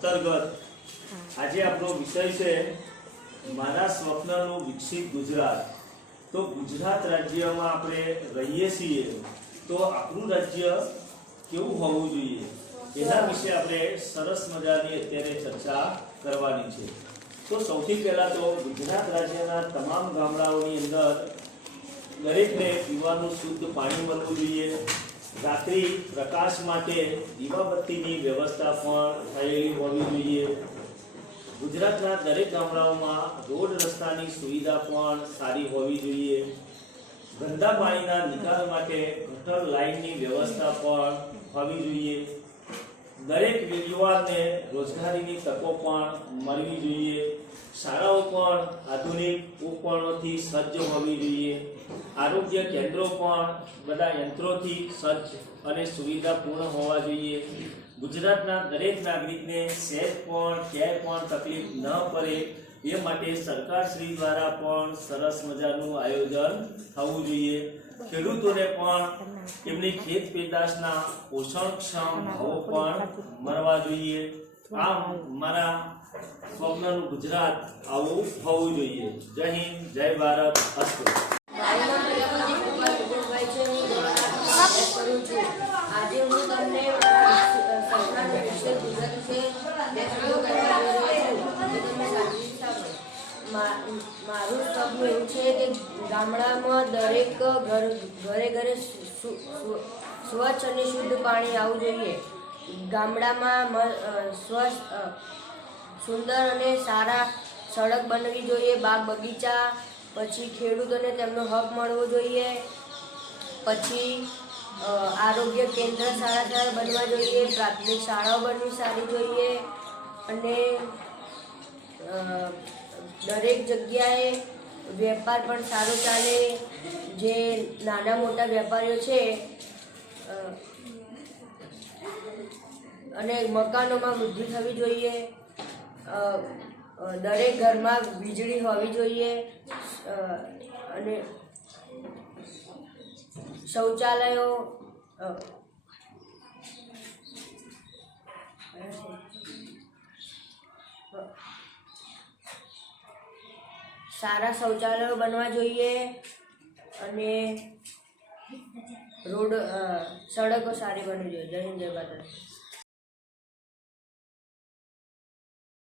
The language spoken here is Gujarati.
અંતર્ગત આજે આપણો વિષય છે મારા સ્વપ્નનું વિકસિત ગુજરાત. તો ગુજરાત રાજ્યમાં આપણે રહીએ છીએ તો આપણું રાજ્ય કેવું હોવું જોઈએ? એના વિશે આપણે સરસ મજાની અત્યારે ચર્ચા કરવાની છે. તો સૌથી પહેલા તો ગુજરાત રાજ્યના તમામ ગામડાઓની અંદર દરેકને પીવાનું શુદ્ધ પાણી મળવું જોઈએ. રાત્રિ પ્રકાશ માટે દીવાબત્તીની વ્યવસ્થા પણ થયેલી હોવી જોઈએ. ગુજરાતના દરેક ગામડાઓમાં રોડ રસ્તાની સુવિધા પણ સારી હોવી જોઈએ. ગંદા પાણીના નિકાલ માટે ગટર લાઇનની વ્યવસ્થા પણ હોવી જોઈએ. દરેક યુવાનને રોજગારીની તકો પણ મળવી જોઈએ, શાળાઓ પણ આધુનિક ઉપકરણોથી સજ્જ હોવી જોઈએ, આરોગ્ય કેન્દ્રો પણ બધા યંત્રોથી સજ્જ અને સુવિધાપૂર્ણ હોવા જોઈએ. ગુજરાતના દરેક નાગરિકને સહેજ પણ ક્યાંય પણ તકલીફ ન પડે એ માટે સરકારશ્રી દ્વારા પણ સરસ મજાનું આયોજન થવું જોઈએ. ખેડૂતોને પણ એમની ખેત પેદાશના પોષણક્ષમ ભાવો પણ મળવા જોઈએ. આમ મારા સ્વપ્નનું ગુજરાત આવું હોવું જોઈએ. જય હિન્દ, જય ભારત, અસ્તુ. છે કે ગામડામાં દરેક ઘર, ઘરે ઘરે સ્વચ્છ અને શુદ્ધ પાણી આવવું જોઈએ. ગામડામાં સ્વચ્છ સુંદર અને સારા સડક બનવી જોઈએ, બાગ બગીચા, પછી ખેડૂતોને તેમનો હક મળવો જોઈએ, પછી આરોગ્ય કેન્દ્ર સારા સારા બનવા જોઈએ, પ્રાથમિક શાળાઓ બનવી સારી જોઈએ, અને દરેક જગ્યાએ વેપાર પણ સારો ચાલે. જે નાના મોટા વેપારીઓ છે અને મકાનોમાં વૃદ્ધિ થવી જોઈએ. દરેક ઘરમાં વીજળી હોવી જોઈએ. અને શૌચાલયો સારા શૌચાલયો બનવા જોઈએ અને રોડ સડકો સારી બનવી જોઈએ. જય હિન્દ જય ભારત.